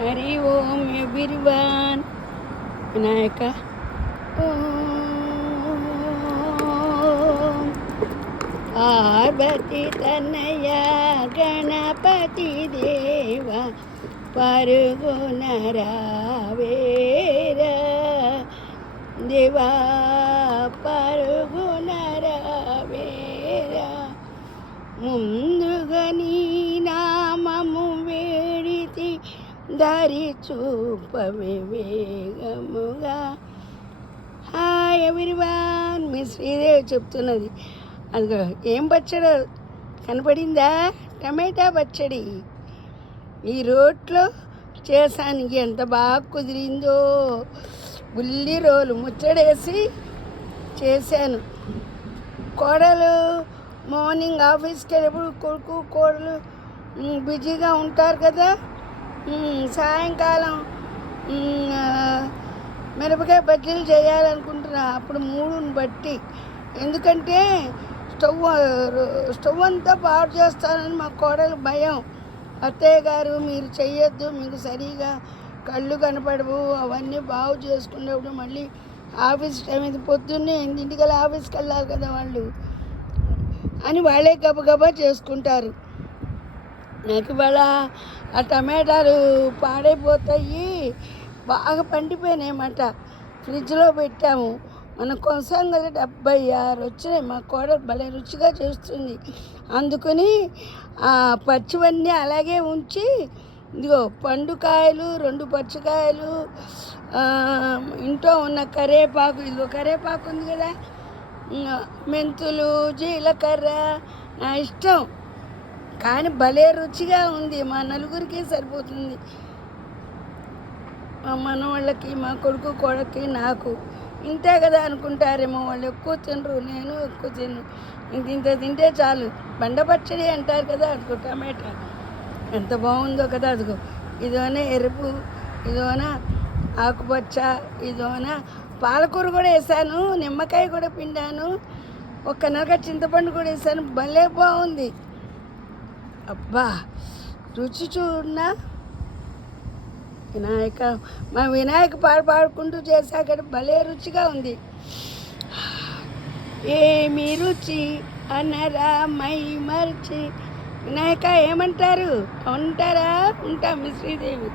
హరి ఓం everyone. Vinayaka ఓం పార్వతి తనయ గణపతి దేవ పరుగున రావేరా దేవా పరుగున రావేరా ముందుగా నీ నామము వేడితి దారి చూపవే వేగముగా. హాయ్ ఎవ్రీవన్, మీ శ్రీదేవి చెప్తున్నది. అదిగో ఏం పచ్చడో కనపడిందా? టమాటా పచ్చడి. ఈ రోట్లో చేశాను, ఎంత బాగా కుదిరిందో. ఉల్లి రోలు ముచ్చడేసి చేశాను. కోడలు మార్నింగ్ ఆఫీస్కి వెళ్ళినప్పుడు కొడుకు కోడలు బిజీగా ఉంటారు కదా. సాయంకాలం మిరపకాయ బజ్జీలు చేయాలనుకుంటున్నా, అప్పుడు మూడుని బట్టి. ఎందుకంటే స్టవ్ అంతా పాడు చేస్తానని మా కోడలు భయం. అత్తయ్య గారు మీరు చెయ్యొద్దు, మీకు సరిగా కళ్ళు కనపడవు, అవన్నీ బాగు చేసుకునేప్పుడు మళ్ళీ ఆఫీస్ టైం ఇది పొద్దున్నే 8 ఆఫీస్కి వెళ్ళాలి కదా వాళ్ళు అని వాళ్ళే గబగబా చేసుకుంటారు. నాకు ఇవాళ ఆ టమాటాలు పాడైపోతాయి, బాగా పండిపోయినాయన్నమాట. ఫ్రిడ్జ్లో పెట్టాము. మనం కొనసాం కదా, 76 వచ్చినాయి. మా కోడలు భలే రుచిగా చేస్తుంది. అందుకని ఆ పచ్చివన్నీ అలాగే ఉంచి, ఇదిగో పండుకాయలు 2 పచ్చికాయలు, ఇంట్లో ఉన్న కరివేపాకు, ఇదిగో కరివేపాకు ఉంది కదా, మెంతులు, జీలకర్ర నా ఇష్టం, కానీ భలే రుచిగా ఉంది. మా నలుగురికి సరిపోతుంది. మా మనవాళ్ళకి, మా కొడుకు కోడకి, నాకు ఇంతే కదా అనుకుంటారేమో. వాళ్ళు ఎక్కువ తినరు, నేను ఎక్కువ తిన్ను. ఇంత తింటే చాలు. బండ పచ్చడి అంటారు కదా, అదిగో టమాటా ఎంత బాగుందో కదా. అదిగో ఇదోన ఎరుపు, ఇదోన ఆకుపచ్చ, ఇదోన పాలకూర కూడా వేసాను, నిమ్మకాయ కూడా పిండాను, ఒక్క నరక చింతపండు కూడా వేసాను. భలే బాగుంది. అబ్బా రుచి చూడన్నా. వినాయక, మా వినాయక పాడుకుంటూ చేశాక భలే రుచిగా ఉంది. ఏమి రుచి అనరా మై మర్చి. వినాయక ఏమంటారు? ఉంటారా? ఉంటాం మీ శ్రీదేవి.